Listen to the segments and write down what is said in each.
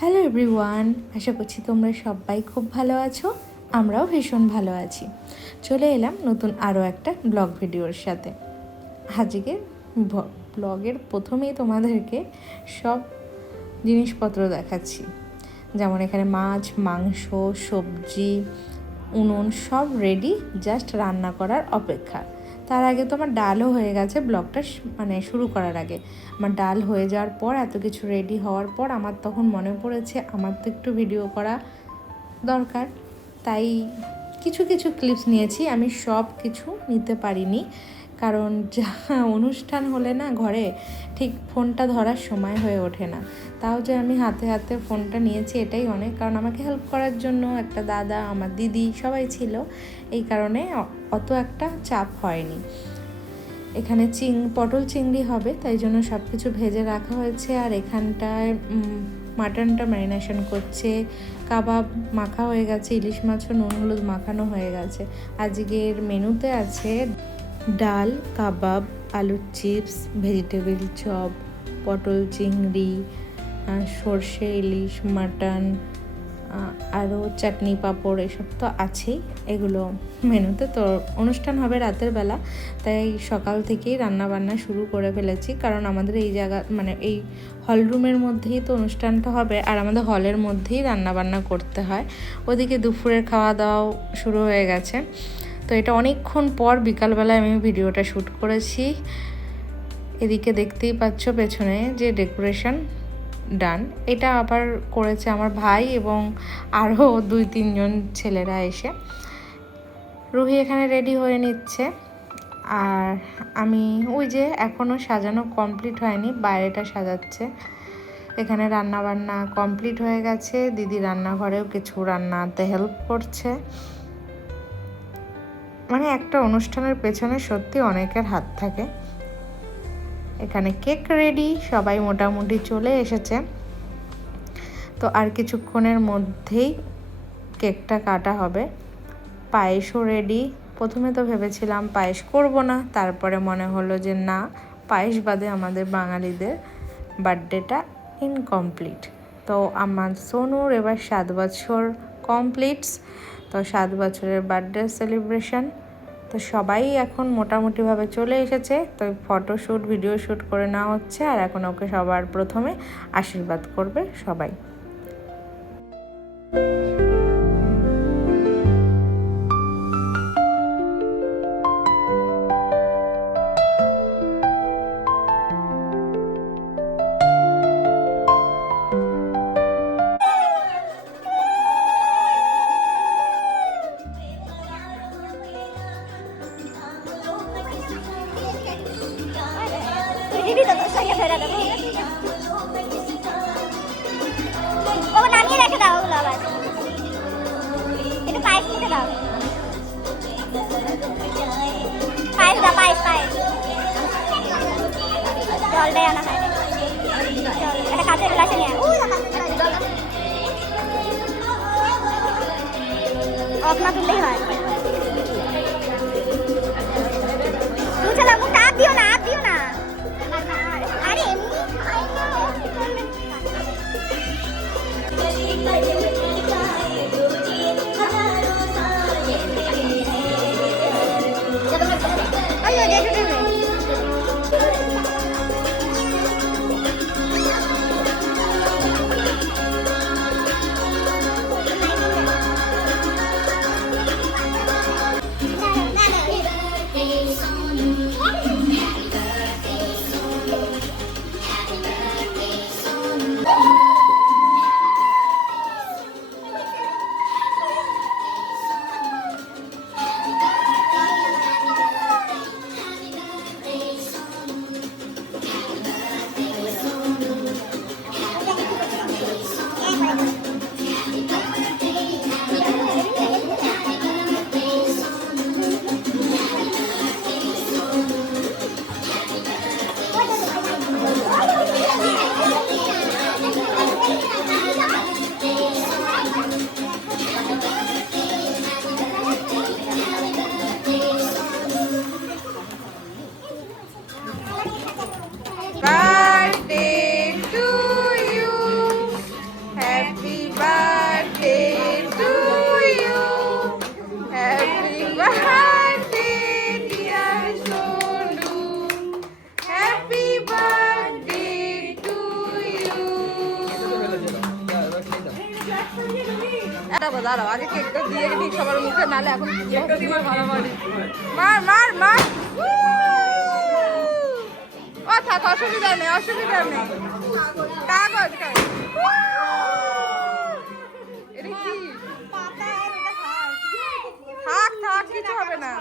Hello everyone, আশা করছি তোমরা সবাই খুব ভালো আছো। আমরাও ভীষণ ভালো আছি। চলে এলাম নতুন আরও একটা ব্লগ ভিডিওর সাথে। আজকে ব্লগের প্রথমেই তোমাদেরকে সব জিনিসপত্র দেখাচ্ছি, যেমন এখানে মাছ, মাংস, সবজি, উনুন সব রেডি, জাস্ট রান্না করার অপেক্ষা। তার আগে তো আমার ডালও হয়ে গেছে। ব্লগটা শুরু করার আগে আমার ডাল হয়ে যাওয়ার পর, এত কিছু রেডি হওয়ার পর আমার তখন মনে পড়েছে আমার তো একটু ভিডিও করা দরকার। তাই কিছু কিছু ক্লিপস নিয়েছি। আমি সব কিছু নিতে পারিনি, কারণ যা অনুষ্ঠান হলে না ঘরে ঠিক ফোনটা ধরার সময় হয়ে ওঠে না। তাও যে আমি হাতে হাতে ফোনটা নিয়েছি এটাই অনেক, কারণ আমাকে হেল্প করার জন্য একটা দাদা, আমার দিদি সবাই ছিল। এই কারণে অত একটা চাপ হয়নি। এখানে পটল চিংড়ি হবে, তাই জন্য সব কিছু ভেজে রাখা হয়েছে। আর এখানটায় মাটনটা ম্যারিনেশন করছে, কাবাব মাখা হয়ে গেছে, ইলিশ মাছও নুন হলুদ মাখানো হয়ে গেছে। আজকের মেনুতে আছে ডাল, কাবাব, আলুর চিপস, ভেজিটেবিল চপ, পটল চিংড়ি, সর্ষে ইলিশ, মাটন, আরও চাটনি পাঁপড়, এসব তো আছেই এগুলো মেনুতে। তো অনুষ্ঠান হবে রাতের বেলা, তাই সকাল থেকেই রান্না বান্না শুরু করে ফেলেছি, কারণ আমাদের এই জায়গা এই হল রুমের মধ্যেই তো অনুষ্ঠানটা হবে, আর আমাদের হলের মধ্যেই রান্না বান্না করতে হয়। ওদিকে দুপুরের খাওয়া দাওয়াও শুরু হয়ে গেছে। তো এটা অনেকক্ষণ পর বিকালবেলায় আমি ভিডিওটা শ্যুট করেছি। এদিকে দেখতেই পাচ্ছ পেছনে যে ডেকোরেশন ডান, এটা আবার করেছে আমার ভাই এবং আরও 2-3 জন ছেলেরা এসে। রুহি এখানে রেডি হয়ে নিচ্ছে, আর আমি ওই যে এখনও সাজানো কমপ্লিট হয়নি, বাইরেটা সাজাচ্ছে। এখানে রান্না বান্না কমপ্লিট হয়ে গেছে। দিদি রান্নাঘরেও কিছু রান্নাতে হেল্প করছে। একটা অনুষ্ঠানের পেছনে সত্যি অনেকের হাত থাকে। এখানে কেক রেডি, সবাই মোটামুটি চলে এসেছে। তো আর কিছুক্ষণের মধ্যেই কেকটা কাটা হবে। পায়েসও রেডি। প্রথমে তো ভেবেছিলাম পায়েস করব না, তারপরে মনে হলো যে না, পায়েস বাদে আমাদের বাঙালিদের বার্থডেটা ইনকমপ্লিট। তো আমার সোনুর এবার 7 বছর কমপ্লিটস। তো 7 বছরের বার্থডে সেলিব্রেশন। তো সবাই এখন মোটামুটিভাবে চলে এসেছে। তো ফটোশ্যুট, ভিডিও শ্যুট করে নেওয়া হচ্ছে, আর এখন ওকে সবার প্রথমে আশীর্বাদ করবে সবাই। নামিয়ে রেখে দাও ওগুলো, আবার একটু পায়েস মুখে দাও। পায়েস দাও, পায়েস পায়েস জল দেয় আনা হয়। একটা কাঁচের গ্লাসে নিয়ে অফ না তুললেই হয়। মুখটা আপ দিও না, আপ দিও না। আরে এমনি দাঁড়াও দাঁড়াও, আগে কেকটা দিয়ে দিই সবার মুখে, নালে এখন কেকটা দিয়ে মারামারি। মার মার মার। ও থাক, অসুবিধা নেই অসুবিধা নেই। কাগজ এটা কি? থাক থাক, কিছু হবে না।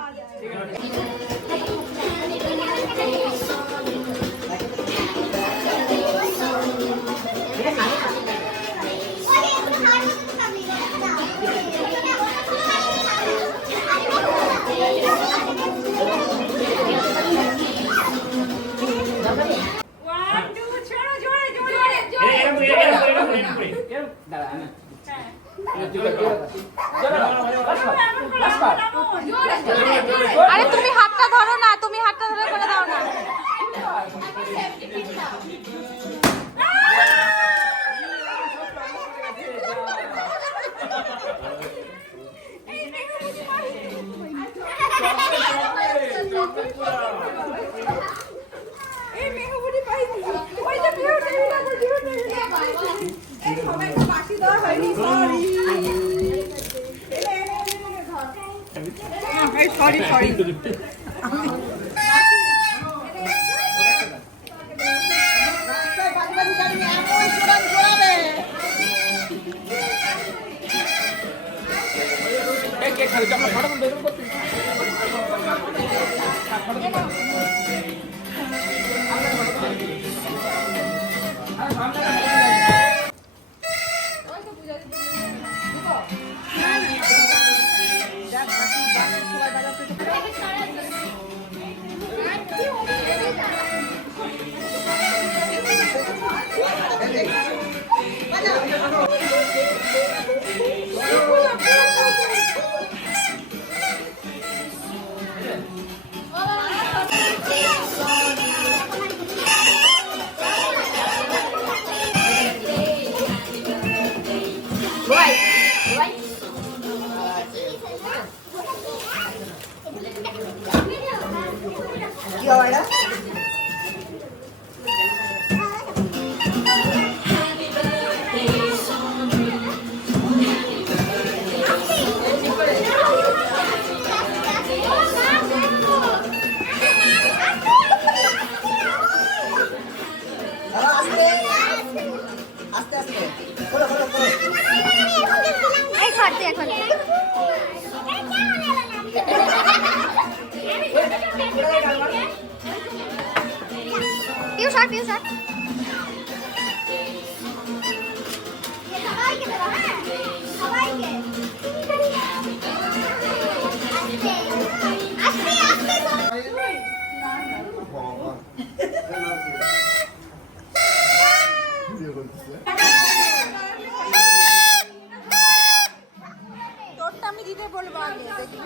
আরে তুমি হাতটা ধরো না, তুমি হাতটা ধরে করে দাও না। সরি সরি তোরটা আমি দিতে বলবো আগে, দেখি